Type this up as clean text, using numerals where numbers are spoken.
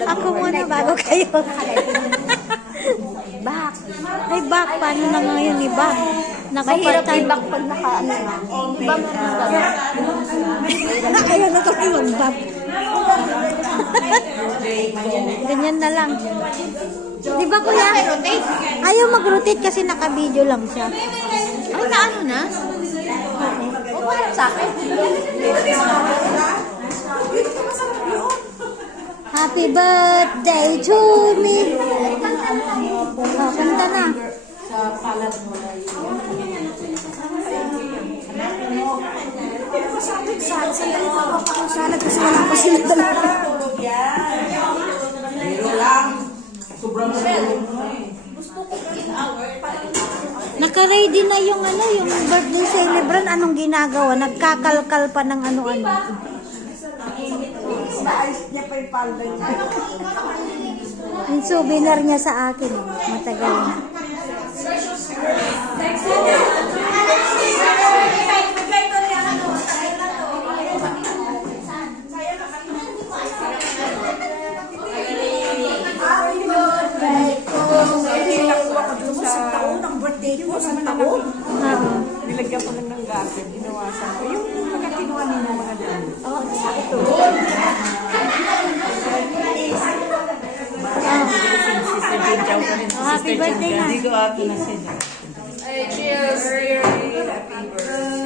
Ako muna bago kayo. Back. Ay, back. Paano na ngayon ni back? Mahirap Nakapatay. i-back pag naka-ano. Diba mo Kaya na kami mag-back. Ganyan na lang. Di ba kuya? Ayaw mag-rotate kasi naka-video lang siya. Ay, naano na? Oo, harap sa akin. Happy birthday to me. Oh, kanta na. Salad kasi wala pa sila talaga. Naka-ready na yung ano, yung birthday celebrant. Anong ginagawa? Nagkakalkal pa ng ano-ano. Yung souvenir niya sa akin. Matagal na. Oo. Nilagyan ko lang ng garden, inawasan ko. Yung pagkakinuha ninyo mga dyan. Oo, sakto. Sister Jane Chow pa rin. Happy birthday na. Hindi ko ato na siya. Cheers! Happy birthday.